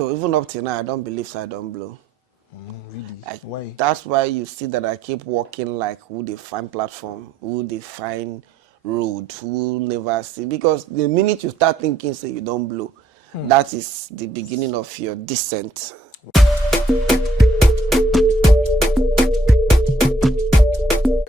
So even up till now, I don't believe I don't blow. Really? Why? That's why you see that I keep walking like who they find platform, who they find road, who never see. Because the minute you start thinking, say you don't blow, that is the beginning of your descent.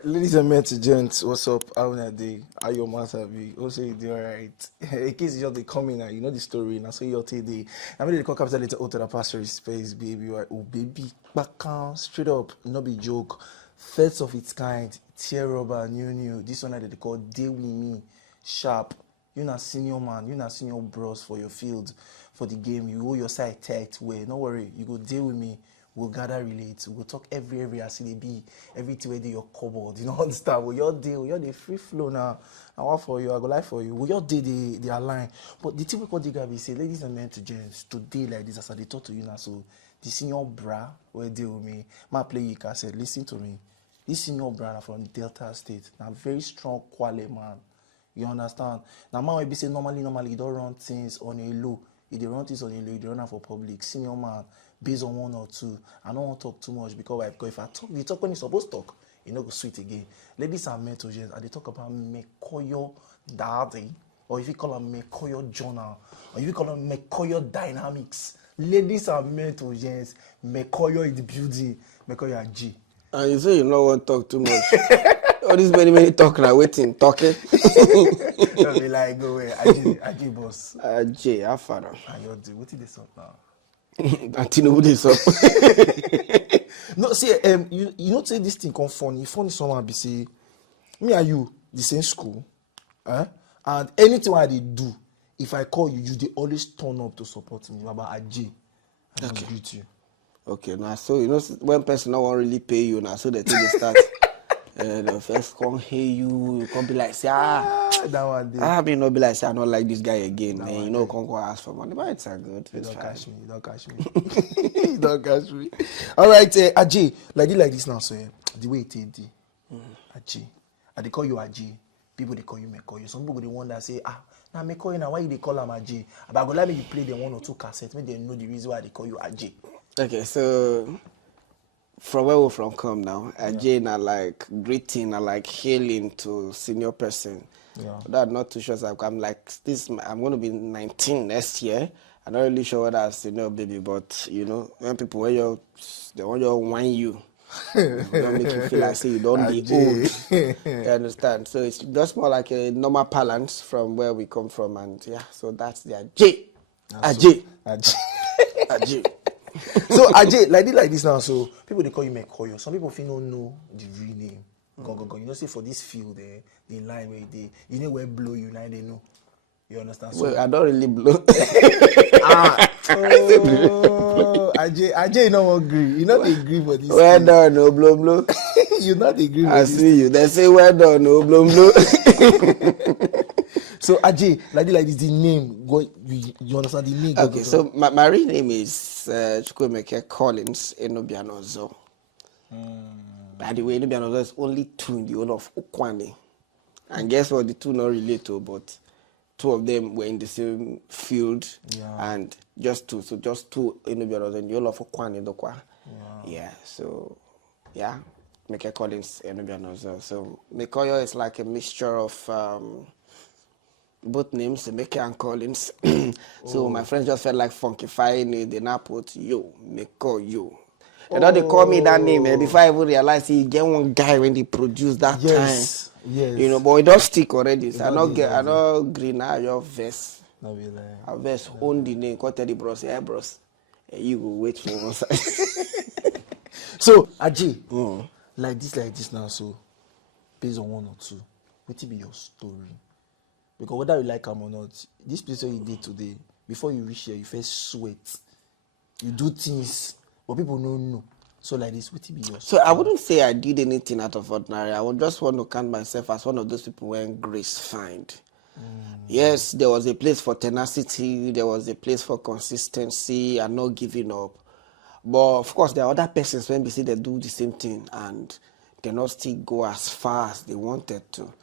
Ladies and gents, what's up? How are they? How your master be? Also, you do alright. In case you're the coming now, you know the story. Now, so you're today. I'm ready to call capital letter O to the pastor space, baby. Oh, baby. Back on, straight up, no be joke. First of its kind, tear rubber, new. This one I they call Dey Wiii Me, sharp. You're not senior man, you're not senior bros for your field, for the game. You hold your side tight way. No worry, you go deal with me. We'll gather relate. We'll talk every as it be, everything where they your cupboard. You know, understand? Well, your deal, you're the free flow now. I want for you, I go live for you. Well, your day they align. But the typical thing I will say, ladies and gents, today like this, as I talk to you now, so the senior bra where deal with me, my play you can say, listen to me. This senior bra from Delta State, now very strong quality man. You understand? Now man will be say normally you don't run things on a low. If they run things on a low, they run out for public. Senior man. Based on one or two. I don't want to talk too much because why? Because if I talk, you talk when you're supposed to talk, you know go sweet again. Ladies and Mecoyo, and they talk about Mecoyo Daddy, or if you call them Mecoyo Journal, or if you call them Mecoyo Dynamics. Ladies and Mecoyo, Mecoyo is the beauty, Mecoyo G. And you say you don't want to talk too much. All these many talk now, waiting, talking. Don't be like, go away, Ajay boss. Ajay, how far? And you're doing, what did they sort now? Antino this up. No, see, you know say this thing come funny. Funny someone be say, me and you the same school, and anything I they do, if I call you, you they always turn up to support me. About Ajay, I must greet you. Okay, now so you know when person no one really pay you now, so they take the start. The first come hear you come be like say that one day. I mean not be like say I don't like this guy again. And you know come go ask for money, but it's a good. You don't catch me. You don't catch me. You don't catch me. All right, Ajay, like this now, so the way it is, Ajay, and they call you Ajay. People they call you Mecoyo. Some people they wonder say now Mecoyo now why they call him Ajay? But I go let me you play them 1 or 2 cassettes. Maybe they know the reason why they call you Ajay. Okay, so from where we from come now, Ajay na like greeting, na like hailing to senior person. Yeah. But I'm not too sure. So I'm like this. I'm going to be 19 next year. I'm not really sure what that's baby. But you know, when people they want to whine you, they don't make you feel like say you don't be old. You understand? So it's just more like a normal balance from where we come from, and yeah. So that's the Ajay. Ajay. So Ajay, like this now, so people they call you Mecoyo. Some people feel don't know the real name. Go. You know, say for this field, the line where you know where blow you now they know. You understand? So well, I don't really blow. Ajay, no agree. You not agree for this. Well done, no blow. You not agree. I see you. They say well done, no blow. So Ajay, like this, the name. You understand the name? Okay, so my real name is Chukwemeke Collins Enobianozo. By the way, Enobianozo is only 2 in the whole of Ukwane. And guess what? The 2 not related, but 2 of them were in the same field. Yeah. And just 2. So just 2 Enobianozo in the whole of Ukwane. Yeah, so yeah, Meke Collins Enobianozo. So Mecoyo is like a mixture of both names, Mecoyo and Collins. So my friends just felt like funkifying it. They now put yo, Mecoyo. They know they call me that name before I even realize he get one guy when they produce that time. Yes. You know, but it does stick already. So I don't green now your verse. Our verse own the name. Go tell the bros, hey bros. You go wait for one side. So Ajay, like this now, so based on 1 or 2, what will be your story? Because whether you like them or not, this place where you did today, before you reach here, you first sweat. You do things, but people don't know. So like this, what will be your story? So I wouldn't say I did anything out of ordinary. I would just want to count myself as one of those people when grace find. Yes, there was a place for tenacity, there was a place for consistency and not giving up. But of course, there are other persons when we see they do the same thing and did not still go as far as they wanted to.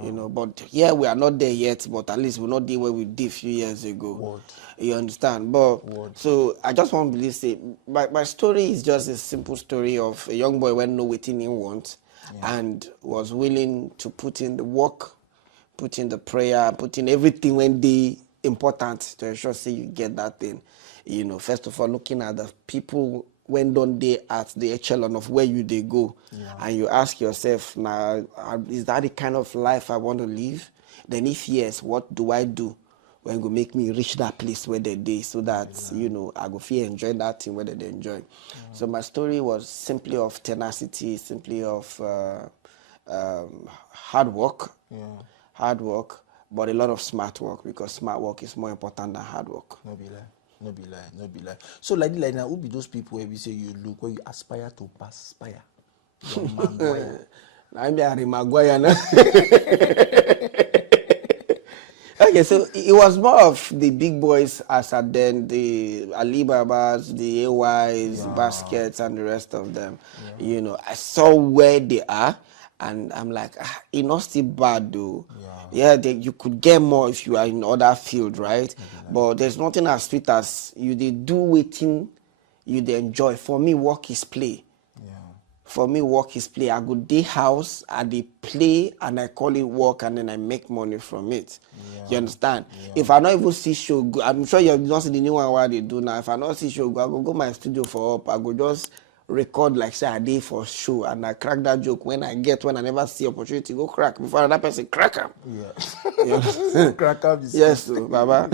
But yeah, we are not there yet, but at least we're not there where we did a few years ago. Word. You understand? But Word. so I just want to believe, say, my story is just a simple story of a young boy when know what he wants and was willing to put in the work, put in the prayer, put in everything when they important to ensure say you get that thing. First of all, looking at the people when don't they at the echelon of where you they go, and you ask yourself, now, is that the kind of life I want to live? Then if yes, what do I do when go make me reach that place where they did, so that I go feel enjoy that thing where they enjoy. So my story was simply of tenacity, simply of hard work. Hard work, but a lot of smart work, because smart work is more important than hard work. No be lie. No be lie. No be lie. So like now, who be those people where we say you look, where you aspire to perspire? Your man boy. I'm Harry Maguire now. Okay, so it was more of the big boys as at then, the Alibabas, the AYs, Baskets, and the rest of them. I saw where they are, and I'm like, it's not still bad though. Yeah, you could get more if you are in other field, right? But there's nothing as sweet as you they do waiting, you they enjoy. For me, work is play. For me, work is play. I go day house, I dey play, and I call it work, and then I make money from it. You understand? If I not even see show, I'm sure you don't see the new one what they do now. If I not see show, I go my studio for up. I go just record like say a day for show, and I crack that joke when I never see opportunity go crack before another person crack them. Cracker. Yes, so, Baba.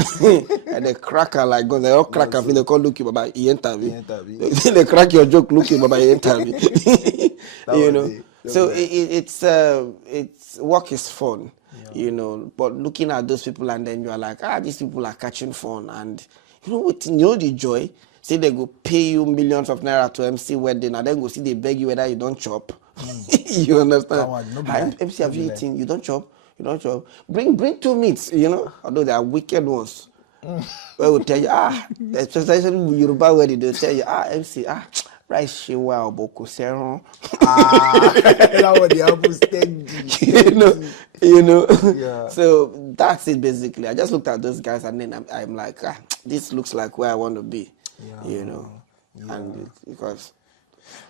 And the cracker like God, they all crack and they call look you, Baba. He enter me. They crack your joke, look you, Baba. He enter me. So it's work is fun, But looking at those people and then you are like, these people are catching fun, and you know what? You know the joy. Say they go pay you millions of naira to MC wedding, and then go see they beg you whether you don't chop. You understand? MC, have you eaten? You don't chop. You don't chop. Bring 2 meats. Although they are wicked ones. Where will tell you, especially Yoruba where they tell you, MC, rice shewa oboko seron. That what the apples So that's it basically. I just looked at those guys and then I'm like, this looks like where I want to be. And because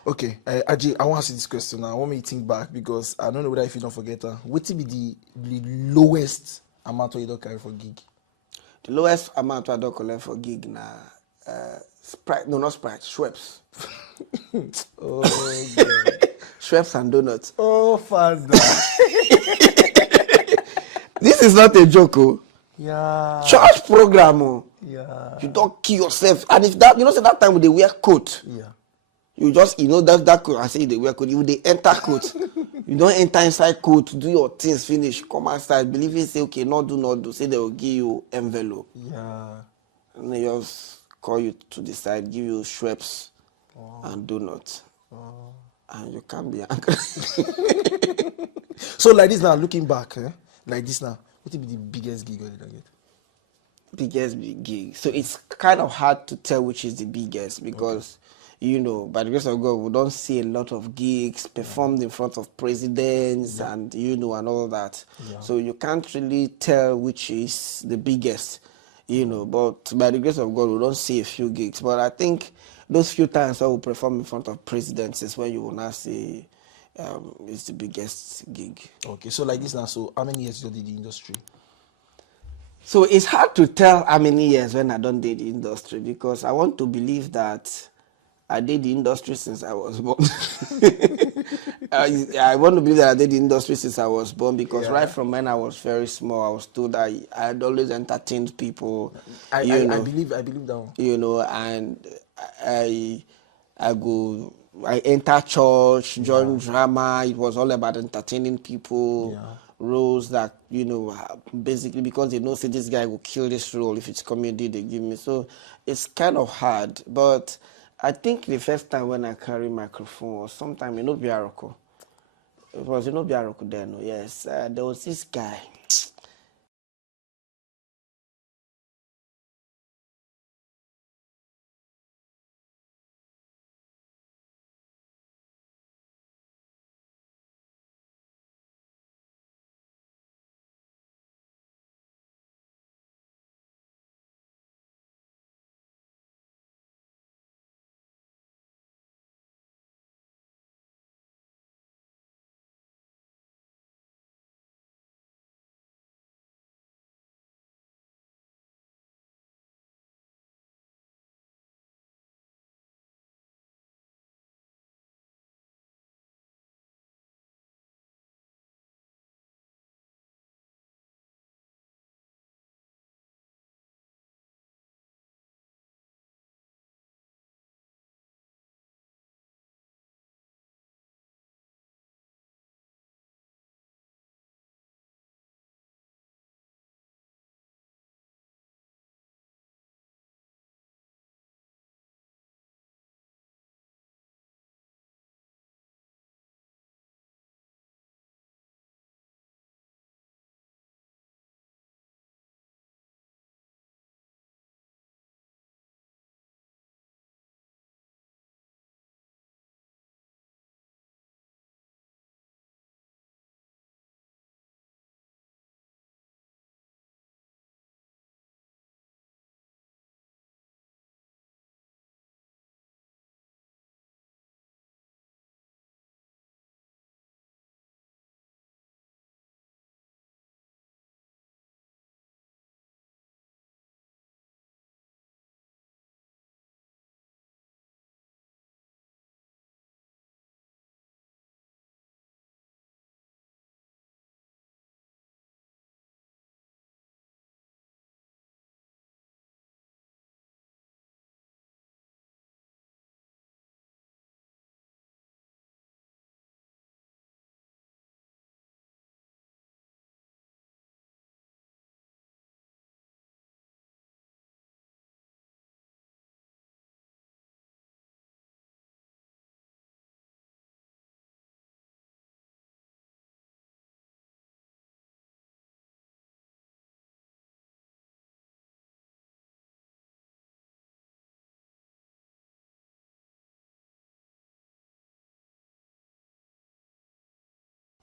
okay, Ajay, I want to ask you this question now. I want me to think back because I don't know whether if you don't forget her. What will be the lowest amount you don't carry for gig? The lowest amount I don't collect for gig now, Sprite, no, not Sprite, Schweppes. Oh, God. Schweppes and donuts. Oh, father. This is not a joke, oh. Yeah. Church program, oh. Yeah. You don't kill yourself. And if that, say that time they wear coat. Yeah. You just, that coat, I say they wear coat. You they enter coat. You don't enter inside coat, do your things, finish, come outside, believe it, say, okay, not do. Say they will give you envelope. Yeah. And they just call you to the side, give you Schweppes and donuts. And you can't be angry. So like this now, looking back, like this now, what will be the biggest gig you get? Biggest big gig. So it's kind of hard to tell which is the biggest because, by the grace of God, we don't see a lot of gigs performed in front of presidents and, and all that. Yeah. So you can't really tell which is the biggest, but by the grace of God, we don't see a few gigs. But I think those few times I will perform in front of presidents is when you will now see it's the biggest gig. Okay, so like this now, so how many years you did the industry? So it's hard to tell how many years when I don't did the industry because I want to believe that I did the industry since I was born. I want to believe that I did the industry since I was born because right from when I was very small, I was told I had always entertained people. I believe that one. And I enter church, join drama. It was all about entertaining people. Yeah. Roles that, basically because they know, say this guy will kill this role. If it's comedy, they give me. So it's kind of hard. But I think the first time when I carry microphone was sometime in Obiaroko. It was in Obiaroko then, yes. There was this guy.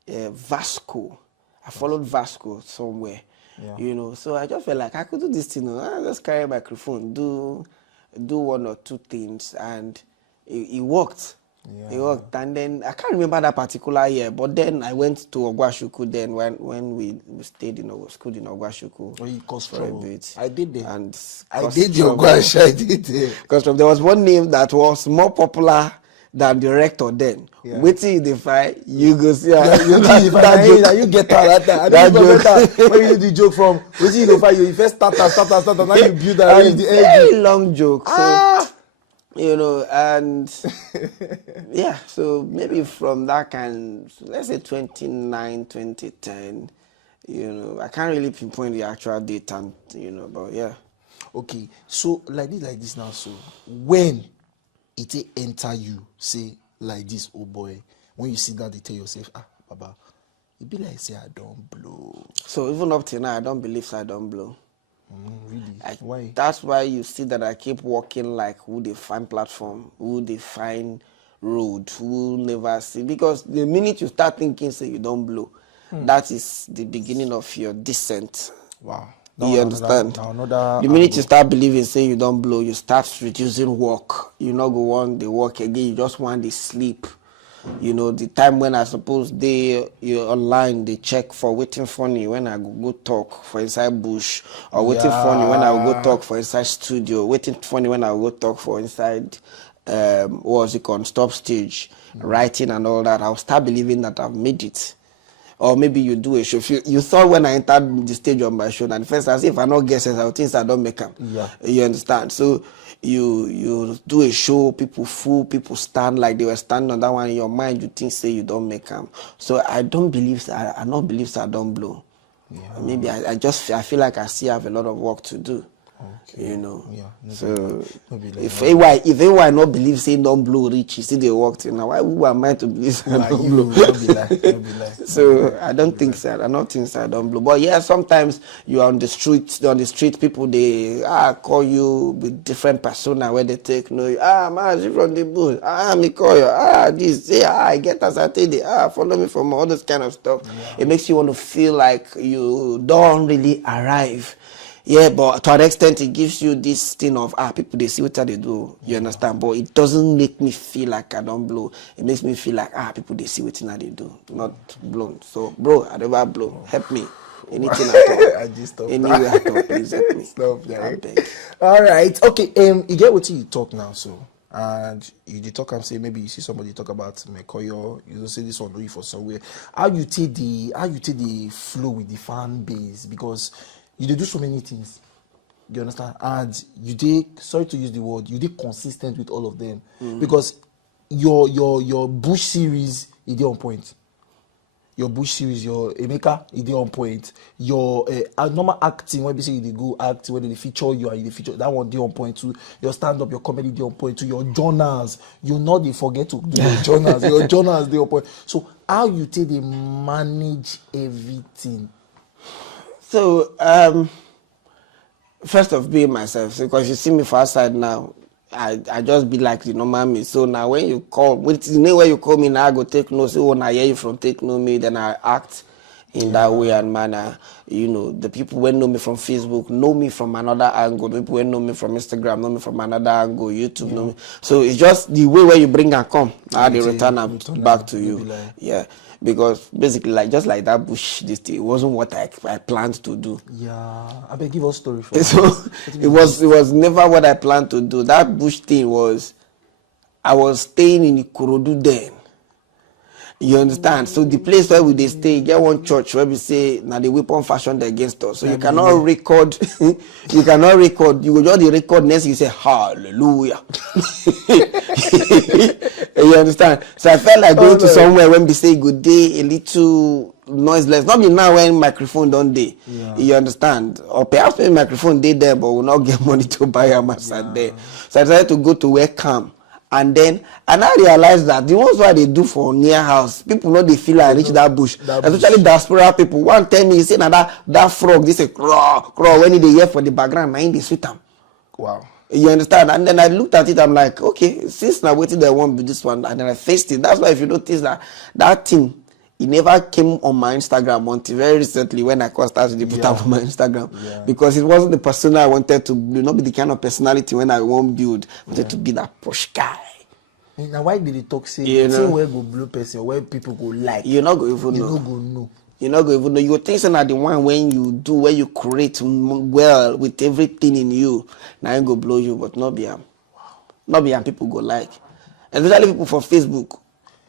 Vasco. I followed Vasco somewhere. Yeah. You know, so I just felt like I could do this thing. I just carry a microphone, do one or two things, and it worked. Yeah. It worked, and then I can't remember that particular year. But then I went to Ogwashuku. Then when we stayed in school in Ogwashuku for a bit. I did there. And I did your Ogwash. I did there. Because there was one name that was more popular than the rector then. Yeah. Waiting the fight, you go see you get out that joke. When you do the joke from waiting you go fight you first start and now you build that the very long joke. So you know, and yeah, so maybe from that kind, let's say 2009, 2010, you know, I can't really pinpoint the actual date and you know, but yeah. Okay, so like this now, so when it enter you, say like this, oh boy, when you sit down, they tell yourself, Baba, it be like say I don't blow. So even up till now, I don't believe I don't blow. Really? Why? That's why you see that I keep walking like who they find platform, who they find road, who never see. Because the minute you start thinking, say you don't blow, that is the beginning of your descent. Wow. You understand? The minute you start believing, say you don't blow, you start reducing work. You not go on the work again. You just want the sleep. You know, the time when I suppose you're online, they check for waiting funny when I go talk for inside bush, or waiting funny when I go talk for inside studio, waiting funny when I go talk for inside, what's it called, stop stage, writing and all that. I'll start believing that I've made it. Or maybe you do a show. You saw when I entered the stage on my show, and first, as if I not guesses, I think I don't make them. Yeah. You understand? So you do a show, people stand like they were standing on that one. In your mind, you think say you don't make them. So I don't believe I don't believe I don't blow. Yeah. Maybe I feel like I still have a lot of work to do. Okay. You know, so if AY not believe say don't blow rich, you see they work till now. Who am I to believe I don't blow? So I don't think so. I don't think so. I don't blow. But yeah, sometimes you are on the street, people they call you with different persona where they take know you. Man, you from the bush. Mecoyo. This. I get as I tell you. Follow me from all this kind of stuff. Yeah. It makes you want to feel like you don't really arrive. Yeah, but to an extent, it gives you this thing of, people, they see what they do, you understand? But it doesn't make me feel like I don't blow. It makes me feel like, people, they see what they do, not blown. So, bro, I never blow. Help me. Anything at all. I just stop. Anywhere at all, please help me. Stop that. All right. Okay, you get what you talk now, so. And you talk and say maybe you see somebody talk about Mecoyo, you don't say this one really for somewhere. How you take the flow with the fan base, because you do so many things. You understand? And sorry to use the word, you consistent with all of them. Because your Bush series is on point. Your Bush series, your Emeka, is on point. Your normal acting, when you say you go act, when they feature you and you feature, that one on point too. Your stand-up, your comedy on point too. Your journals, you know they forget to do your journals. Your journals on point. So how you take they manage everything? So first of being myself, because you see me for outside now, I just be like the normal me. So now when you call, the name where you call me now, I go take notes. So when I hear you from take no me, then I act in that way and manner. You know, the people who know me from Facebook know me from another angle. The people who know me from Instagram know me from another angle. YouTube know me. So it's just the way where you bring and come, how they return them back to you. Yeah. Because basically, just like that bush, it wasn't what I planned to do. Yeah, I beg give us story for So it was never what I planned to do. That bush thing was, I was staying in Ikorodu then. You understand? So the place where we stay, get one church where we say, now the weapon fashioned against us. So you cannot record, you will just record next, you say, hallelujah. You understand? So I felt like going to somewhere when we say good day, a little noiseless. Not be now when microphone don't day. Yeah. You understand? Or perhaps when microphone day there, but we'll not get money to buy a master there. So I decided to go to where calm. And I realized that the ones why they do for near house, people know they feel like reach that bush. Especially diaspora people. One tell me, you say that frog, they say craw, craw. When they hear for the background, now they sweet them. Wow. You understand? And then I looked at it, I'm like, okay, since now waiting they won't be this one, and then I faced it. That's why if you notice that thing He never came on my Instagram until very recently when I started to put up on my Instagram. Because it wasn't the persona I wanted to be, not be the kind of personality when I won't build. I wanted to be that push guy. Now why did they talk say the thing where go blue person where people go like? You're not going to even know. You not go know. You're not going to even know. You're thinking that the one when you do, where you create well with everything in you, now I go blow you, but not be am. Not be am, people go like. Especially people for Facebook.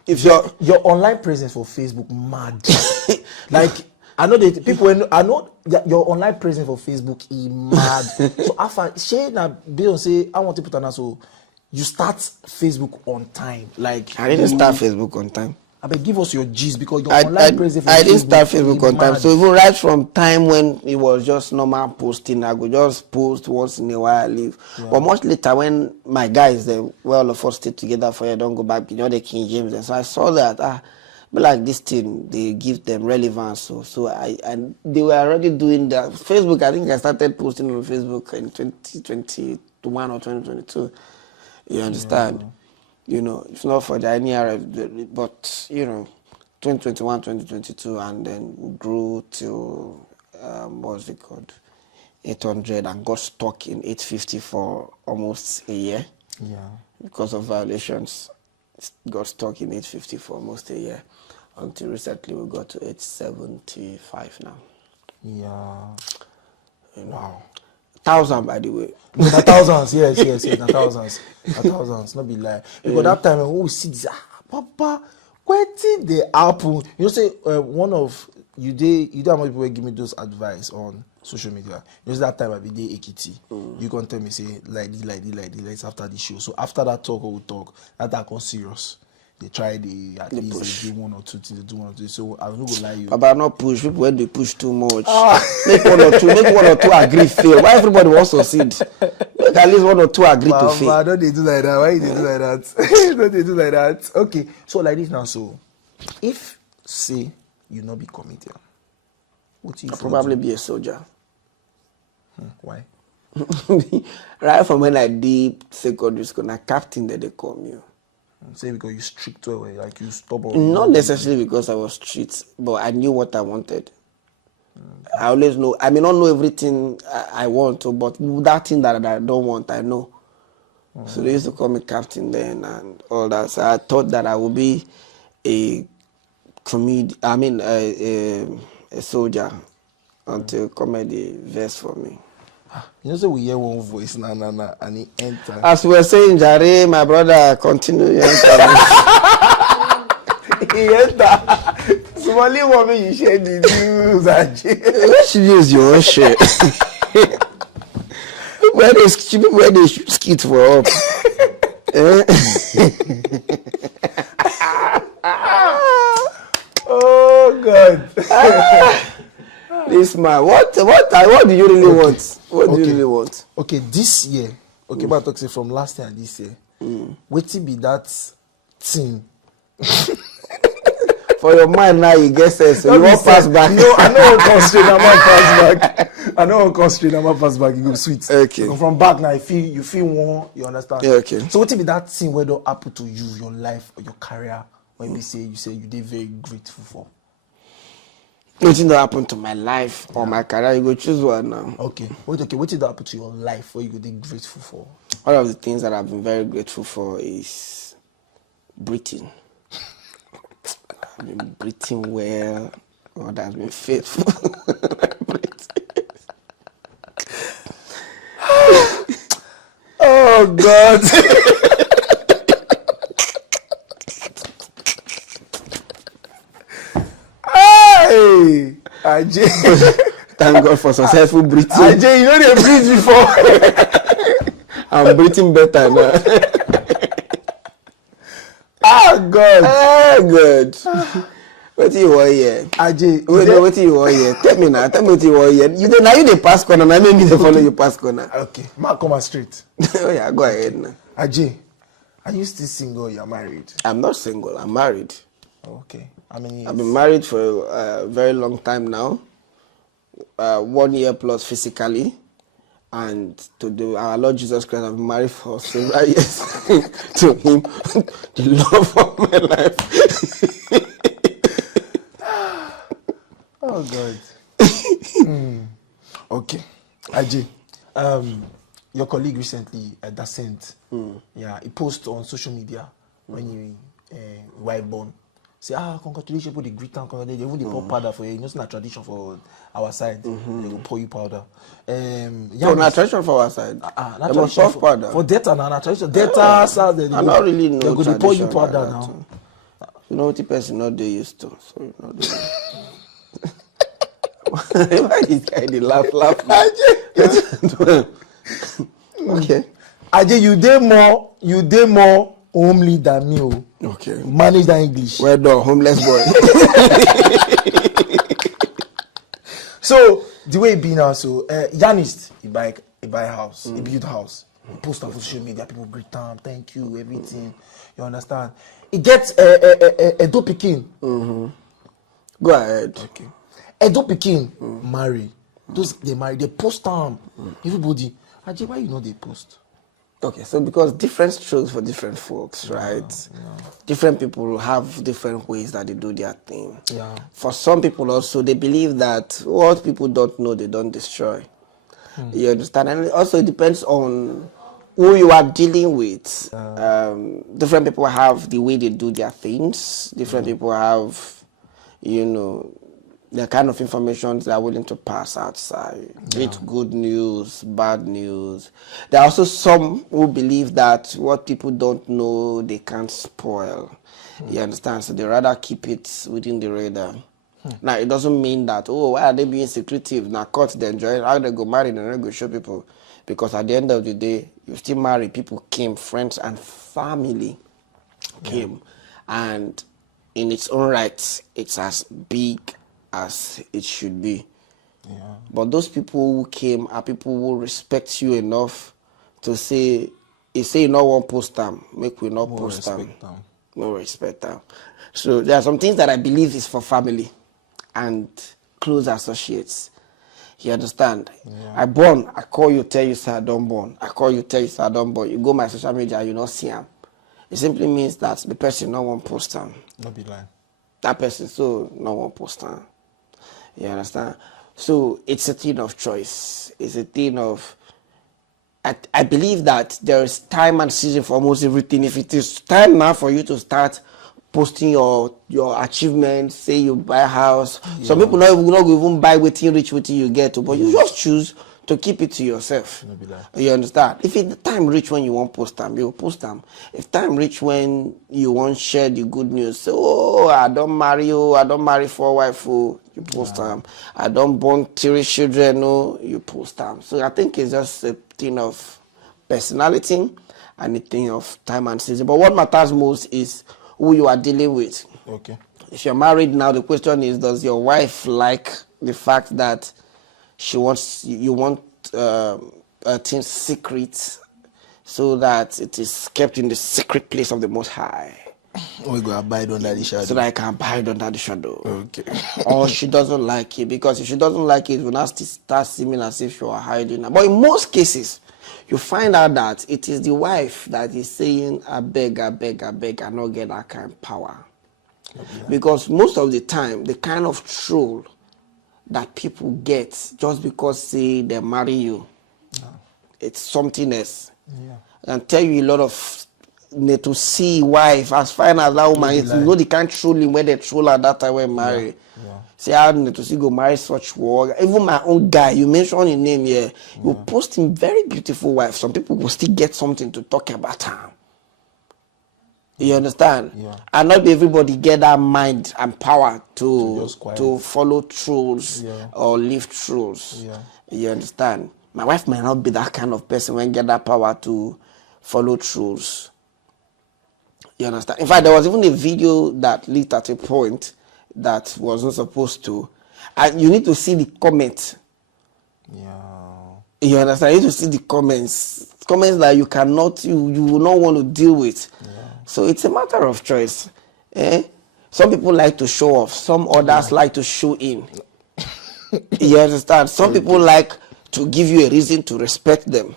If your online presence for Facebook mad. Like I know that people I know that your online presence for Facebook is mad. So after she na Beyonce, I want to put on so you start Facebook on time. Like I didn't start Facebook on time. I beg give us your G's because your online presence for I Facebook didn't start Facebook on time. mad. So even right from time when it was just normal posting, I could just post once in a while I leave. But much later when my guys all of us stay together for you, don't go back, you know, the King James. And so I saw that but like this thing, they give them relevance. So they were already doing that. Facebook, I think I started posting on Facebook in 2021 or 2022. You understand? You know, if not for the NER, but, you know, 2021, 2022, and then we grew to, what's it called, 800 and got stuck in 850 for almost a year. Yeah. Because of violations, got stuck in 850 for almost a year. Until recently, we got to 875 now. Yeah. You know. Wow. 1,000, by the way. The thousands, yes, the thousands, not be lie. Because that time when we see this, Papa, where did the apple? You know, say one of you how many people give me those advice on social media. You know, that time I be Dey Ekiti. You can tell me say like this after the show. So after that talk, we talk. That I come serious. They try at least they do one or two things, So I will not go lie you. But not push people when they push too much. Make one or two agree fail. Why everybody wants to succeed? Make at least one or two agree to fail. Don't they do like that? Why they do like that? Don't they do like that? Okay, so like this now. So if say you not be comedian, what you I'll probably be a soldier. Why? Right from when I did secondary school, na captain that they call me. Say because you strict to it, like you stubborn. Not necessarily because I was strict, but I knew what I wanted. I always know. I may not know everything I want to, but that thing that I don't want, I know. So they used to call me captain then and all that. So I thought that I would be a a soldier until comedy versed for me. You know, so we hear one voice, and he enter. As we were saying, Jare, my brother, continue. He enter. Somebody want me, you share the news, Ajay. Let's use your own share. Where they skit for up. Oh God. This man, what do you really want? What do you really want? Okay, this year. Okay, but talk say from last year and this year. Wetin be that thing? For your mind now, you get sense. So you won't pass back. No, I know constraint. I'm not pass back. I know constraint. I'm not pass back. You go sweet. Okay. So from back now, you feel one. You understand? Yeah, okay. So wetin be that thing where don't happen to you, your life or your career? When you say you did very grateful for. Nothing that happened to my life or my career, you go choose one now. Okay. What did that happen to your life where you go be grateful for? One of the things that I've been very grateful for is breathing. I've been breathing well. God has been faithful. Oh God. Hey, Ajay. Thank God for successful breathing. Ajay, you know they breathe before. I'm breathing better now. Oh God. Oh God. What do you want here? Ajay, what do you want here? Tell me now. Tell me what you want here. Now you the pass corner. Now maybe they follow you pass corner. Okay, man, come on straight. Oh yeah, go ahead now. Ajay, are you still single or you're married? I'm not single. I'm married. Okay. How many years? I've been married for a very long time now. 1 year plus physically. And to our Lord Jesus Christ, I've been married for several years. To him, the love of my life. Oh God. Okay, Ajay. Your colleague recently, Dascent, yeah, he posted on social media when you wife born. Say, congratulations, people they greet and congratulations. Even they pour powder for you. You know, it's not tradition for our side. They go pour you powder. So not tradition for our side. Not They must tradition pour powder. for data now. Not tradition. Data, they I not really know they go they pour you tradition powder like that, now. too. You know what the person not they used to. So you know why this guy they laugh. Okay. Ajay, you dey more homely than me. Oh. Okay. Manage that English. Well done, homeless boy. So the way it be now, so Yanist, he buy a house, he build house, he post on social media, people greet him, thank you, everything. You understand? He gets a do pikin. Go ahead. Okay. Edo pikin marry. Those they marry, they post them. Everybody. Ajay, why you know they post? Okay, so because different strokes for different folks, right? Different people have different ways that they do their thing. Yeah. For some people also, they believe that what people don't know, they don't destroy. You understand? And also it depends on who you are dealing with. Different people have the way they do their things. Different people have, the kind of information they are willing to pass outside. It's good news, bad news. There are also some who believe that what people don't know, they can't spoil. You understand? So they rather keep it within the radar. Now, it doesn't mean that, why are they being secretive? Now, cut, they enjoy it. How they go marry, and they go show people. Because at the end of the day, you still marry, people came, friends and family came. And in its own right, it's as big as it should be. But those people who came are people who respect you enough to say, if say you not want post them, make we not post them. No respect them. So there are some things that I believe is for family and close associates. You understand? I born, I call you, tell you, sir, I don't born. I call you, tell you, sir, I don't born. You go my social media, you not see him. It simply means that the person no one post him. Not be lying. That person so no one post him. You understand? So it's a thing of choice. It's a thing of. I believe that there is time and season for almost everything. If it is time now for you to start posting your achievements, say you buy a house. Some people not even buy waiting rich waiting you get to, but you just choose to keep it to yourself. You understand? If it time reach when you want post them, you post them. If time reach when you want share the good news, say, I don't marry you, I don't marry for wife, you post them. I don't born 3 children, you post them. So I think it's just a thing of personality and a thing of time and season. But what matters most is who you are dealing with. Okay. If you're married now, the question is, does your wife like the fact that you want things secret so that it is kept in the secret place of the Most High? We go abide under the shadow. So that I can abide under the shadow. Okay. Or she doesn't like it, because if she doesn't like it, it will not start seeming as if you are hiding her. But in most cases, you find out that it is the wife that is saying, I beg, I not get that kind of power. Because most of the time, the kind of troll that people get just because say they marry you, it's something else. And tell you a lot of need to see wife as fine as that woman is. You know the kind of trolling where they troll at that time when marry. Say I need to see go marry such war. Even my own guy, you mentioned his name here. You post him very beautiful wife. Some people will still get something to talk about her. You understand? And not everybody get that mind and power to follow trolls or leave trolls. You understand? My wife might not be that kind of person when get that power to follow trolls. You understand? In fact, there was even a video that leaked at a point that wasn't supposed to. And you need to see the comments. You understand? You need to see the comments. Comments that you cannot, you will not want to deal with. So it's a matter of choice. Some people like to show off. Some others like to show in. You understand? Some people like to give you a reason to respect them.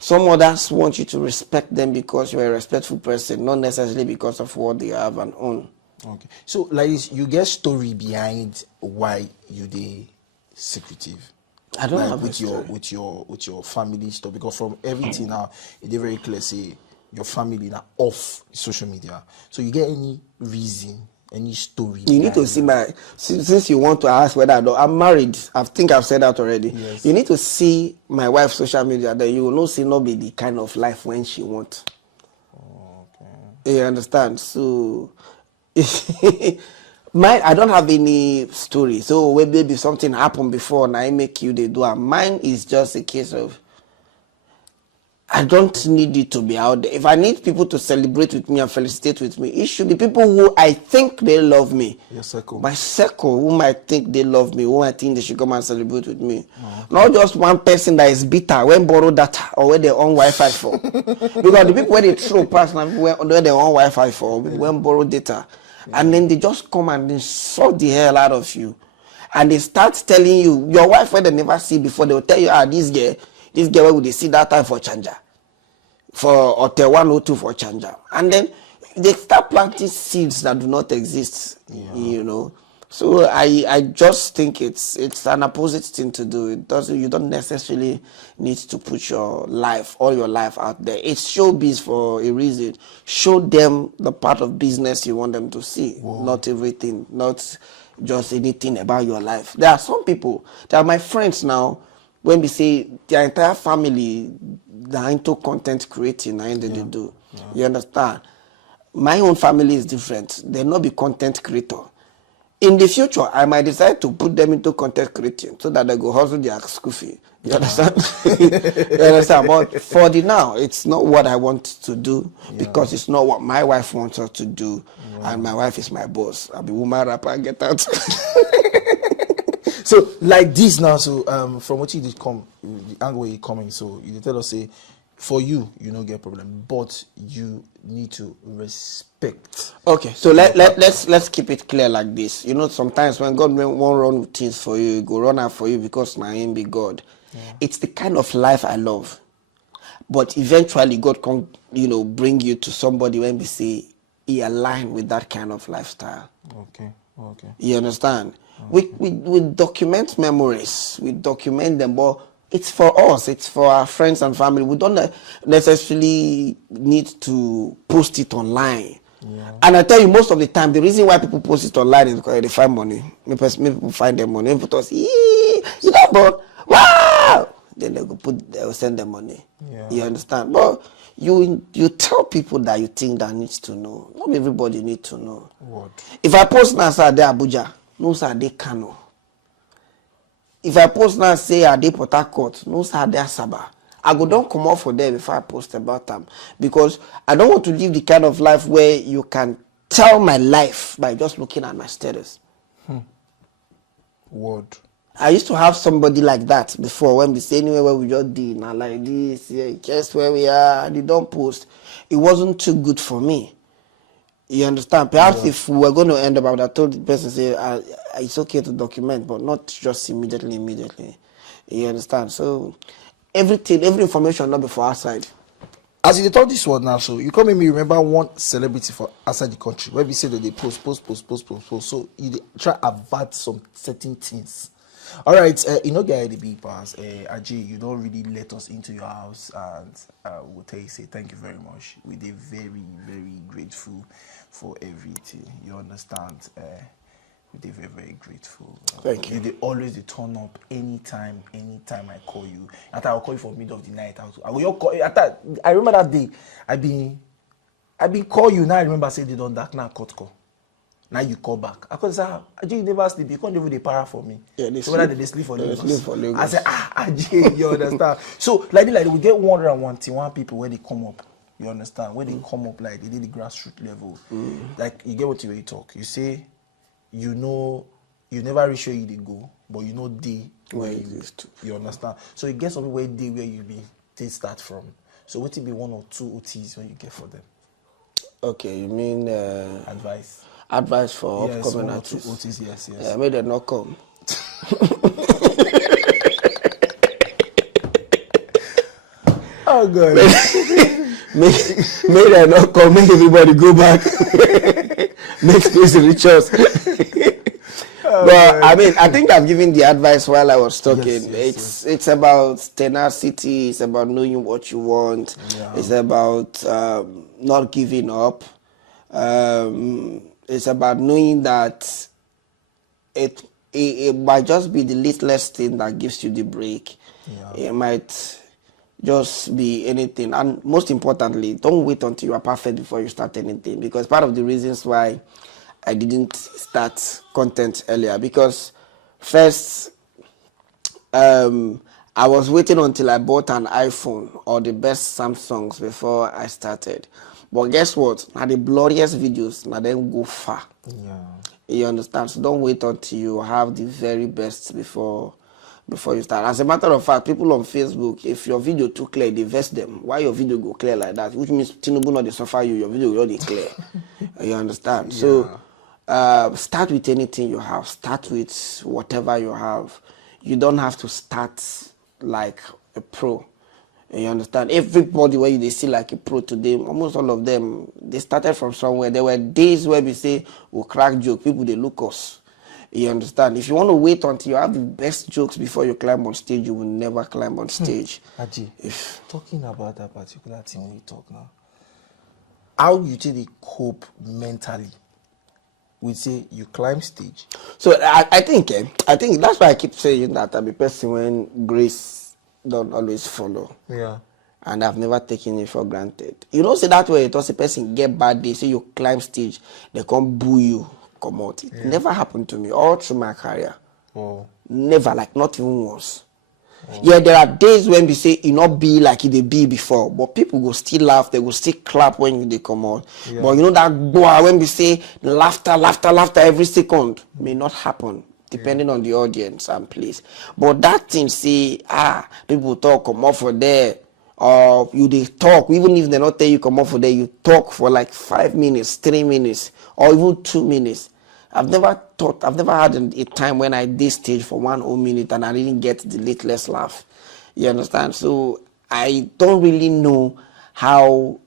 Some others want you to respect them because you're a respectful person, not necessarily because of what they have and own. Okay. So, like, you get story behind why you dey secretive. I don't Like have a with your story. with your family stuff, because from everything now it is very clear say your family now off social media. So you get any reason, any story? You need to see my, since you want to ask whether I'm married. I think I've said that already. Yes. You need to see my wife's social media, then you will not see not be the kind of life when she wants. Okay. You understand? So I don't have any story. So when maybe something happened before and I make you they do it. Mine is just a case of I don't need it to be out there. If I need people to celebrate with me and felicitate with me, it should be people who I think they love me. Your circle. My circle, whom I think they love me, whom I think they should come and celebrate with me. Not just one person that is bitter when borrow data or when they own Wi-Fi for. Because the people where they throw past now, where they own Wi-Fi for, when borrow data. And then they just come and insult the hell out of you. And they start telling you, your wife where they never see before, they will tell you, this girl where would they see that time for changer? For Hotel 102 for changer. And then they start planting seeds that do not exist, you know. So I just think it's an opposite thing to do. You don't necessarily need to put all your life out there. It's showbiz for a reason. Show them the part of business you want them to see, not everything, not just anything about your life. There are some people that are my friends now. When we say their entire family, they're into content creating, and they do. You understand? My own family is different. They'll not be content creator. In the future, I might decide to put them into content creating so that they go hustle their school fee. You understand? You understand? But for the now, it's not what I want to do because it's not what my wife wants us to do. And my wife is my boss. I'll be woman rapper and get out. So like this now, so from what you did come, the angle where you coming, so you tell us say, for you, you don't get problem, but you need to respect. Okay, so let's keep it clear like this. You know, sometimes when God won't run things for you, he go run out for you because my him be God. It's the kind of life I love. But eventually God can, bring you to somebody when we say he align with that kind of lifestyle. Okay. You understand? We document memories, we document them, but it's for us, it's for our friends and family. We don't necessarily need to post it online. And I tell you, most of the time, the reason why people post it online is because they find money. Maybe people find their money. People say, you know, but wow! Then they'll send them money. You understand? But you tell people that you think that needs to know. Not everybody needs to know. What? If I post now say Ade Abuja, no say Ade Kano. If I post now say Ade Port Harcourt, no say Ade Asaba. I go don't come off for them before I post about them, because I don't want to live the kind of life where you can tell my life by just looking at my status. Word. I used to have somebody like that before when we say anywhere where we just did now like this, just where we are, they don't post. It wasn't too good for me. You understand? Perhaps if we were going to end up, I would have told the person, say, it's okay to document, but not just immediately. You understand? So every information not before outside. As you talk this word now, so you come make me remember one celebrity for outside the country where we say that they post. So you dey try avert some certain things. All right, get the big pass. Ajay, you don't really let us into your house, and we'll tell you, say thank you very much. We're very, very grateful for everything. You understand? We're very, very grateful. Thank you. They always turn up anytime I call you. After I'll call you for middle of the night. I will call you. I remember that day. I been call you now. I remember saying they don't dark now cut call. Now you call back. I could say, Ajay, you never sleep. You can't even the para for me. Yeah, they so sleep. Whether they sleep for Lagos. They sleep for Lagos. I said, Ajay, you understand? So like we get 101 people when they come up. You understand? When they come up, like they did the grassroots level. Like you get what you talk. You say, you never reach where you did go, but you know day where you understand. So you get something where day where you they start from. So what will be 1 or 2 OTs when you get for them? Okay, you mean Advice. Advice for upcoming 1 or 2 artists. OTs, yes. Yeah, may they not come. Oh God. May they not come. Make everybody go back. make space to reach us. But I mean, I think I've given the advice while I was talking. It's about tenacity. It's about knowing what you want. Yeah. It's about not giving up. It's about knowing that it might just be the littlest thing that gives you the break. Yeah. It might just be anything. And most importantly, don't wait until you are perfect before you start anything. Because part of the reasons why I didn't start content earlier, because first, I was waiting until I bought an iPhone or the best Samsungs before I started. But guess what? Now the blurriest videos, now them go far. Yeah. You understand? So don't wait until you have the very best before you start. As a matter of fact, people on Facebook, if your video too clear, they vest them. Why your video go clear like that? Which means Tinubu not they suffer you, your video will not clear. You understand? Yeah. So start with anything you have. Start with whatever you have. You don't have to start like a pro. You understand? Everybody where they see like a pro today, almost all of them, they started from somewhere. There were days where we say, we'll crack joke, people, they look us. You understand? If you want to wait until you have the best jokes before you climb on stage, you will never climb on stage. Aji, talking about that particular thing we talk now, how you think they cope mentally? We say you climb stage. So I think that's why I keep saying that I'm a person when grace don't always follow. Yeah. And I've never taken it for granted. You don't say that way, it was a person get bad day, say you climb stage, they come boo you, come out. It never happened to me all through my career. Oh. Never, like not even once. Oh. Yeah, there are days when we say it not be like it they be before, but people go still laugh, they go still clap when they come out. Yeah. But you know that boy when we say laughter every second may not happen. Depending on the audience and place. But that thing say, people talk, come off for there. Or you they talk, even if they not tell you come off for there, you talk for like 5 minutes, 3 minutes, or even 2 minutes. I've never had a time when I did stage for 1 whole minute and I didn't get the littlest laugh. You understand? So I don't really know how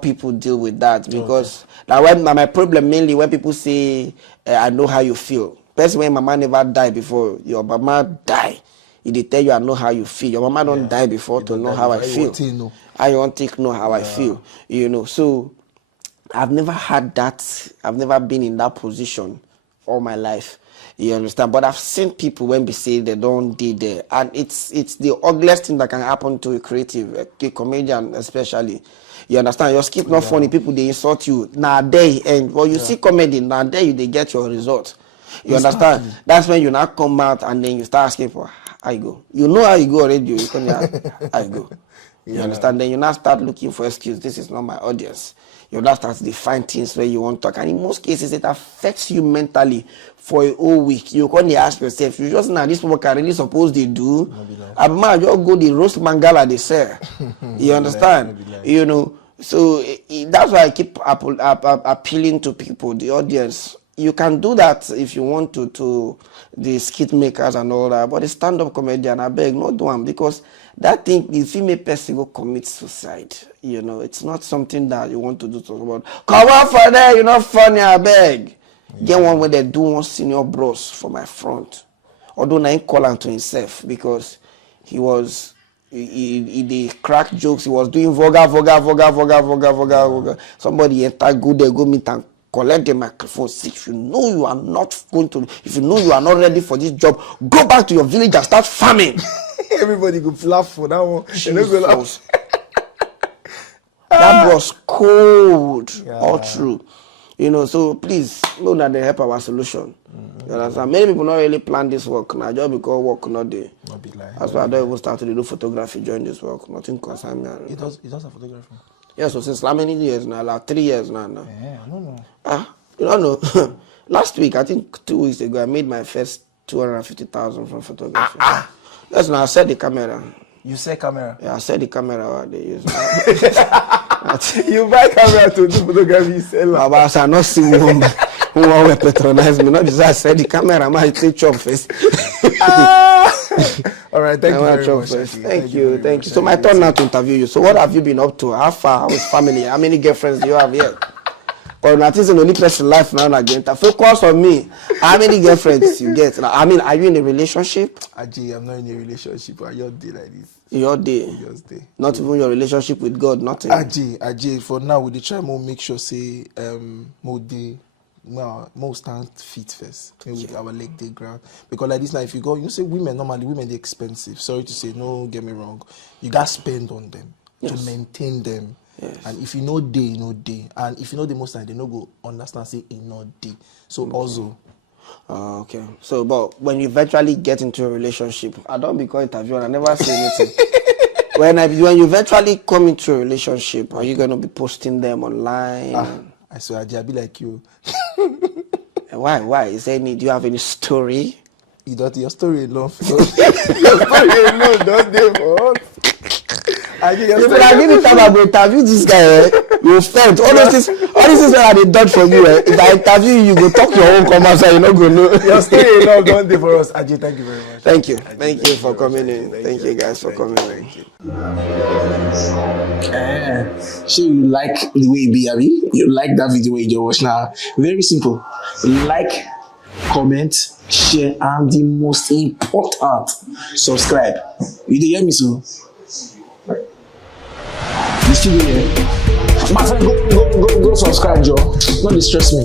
people deal with that, because my problem mainly when people say, I know how you feel. Person when mama never died before, your mama die. They tell you I know how you feel. Your mama don't die before to know how I feel. I want to know how I feel. You know, so I've never had that. I've never been in that position all my life. You understand? But I've seen people when they say they don't do there, and it's the ugliest thing that can happen to a creative, a comedian especially. You understand? Your skit not funny. People they insult you. Now they and when you see comedy, now there they get your result. You understand? That's when you now come out and then you start asking for how you go. You know how you go already. You come here, how you go. You understand? Then you now start looking for excuse. This is not my audience. You now start to define things where you want to talk. And in most cases, it affects you mentally for a whole week. You can ask yourself, you just know this people can really suppose they do. I might just go the roast mangala they say. You understand? You know, so that's why I keep appealing to people, the audience. You can do that if you want to the skit makers and all that, but the stand-up comedian, I beg, not do them, because that thing, the female person will commit suicide. You know, it's not something that you want to do to about. Come on for there, you're not funny, I beg. Yeah. Get one where they do one senior bros for my front. Although I call him to himself because he they crack jokes, he was doing vulgar. Somebody enter good there, go meet and collect the microphone. If you know you are not ready for this job, go back to your village and start farming. Everybody go laugh for that one. That was cold, all true. You know, so please know that they help our solution. You understand? Many people not really plan this work now, just because work not there. That's why I don't even start to do photography during this work. Nothing concern me. It does a photography. Yeah, so since how many years now? Like 3 years now. Yeah, I don't know. You don't know. Last week, I think 2 weeks ago, I made my first 250,000 from photography. Yes, now I set the camera. You set camera? Yeah, I set the camera they use. You buy camera to do photography, you sell. I shall not see who will patronize me. Not just I said the camera, I might take chop first. All right, thank you very much. Thank you. So my turn now to interview you. So what have you been up to? How far? How's family? How many girlfriends do you have here? or not is the only person life now again. Focus on me. How many girlfriends you get? I mean, are you in a relationship? Ajay, I'm not in a relationship. I just day like this. Your day. Just day. Not even your relationship with God, nothing. Ajay, for now we dey try more make sure say more day more stand fit first. Maybe our leg day ground. Because like this now, if you go, you say women they expensive. Sorry to say, no, get me wrong. You got spend on them to maintain them. Yes. And if you know day, you know day. And if you know the most time, they no go understand say in no day. So also. Okay. So, but when you eventually get into a relationship, I don't be called interview and I never say anything. when you eventually come into a relationship, are you gonna be posting them online? I swear, I'll be like you. Why? Is there any? Do you have any story? You don't your story enough. Your story alone don't do for us. I give me time I go interview this guy. You felt all these things that they done for you. If I interview you, you go talk your own commerce. You not go know. Your story enough don't do for us. Ajay, thank you very much. Thank you. Thank you for coming in. Thank you guys for coming in. Thank you. So you like the way it be, Abby? You like that video where you watch now? Very simple. Like, comment, share, and the most important, subscribe. You dey hear me so? You still here? My friend, go subscribe, Joe. Don't distress me.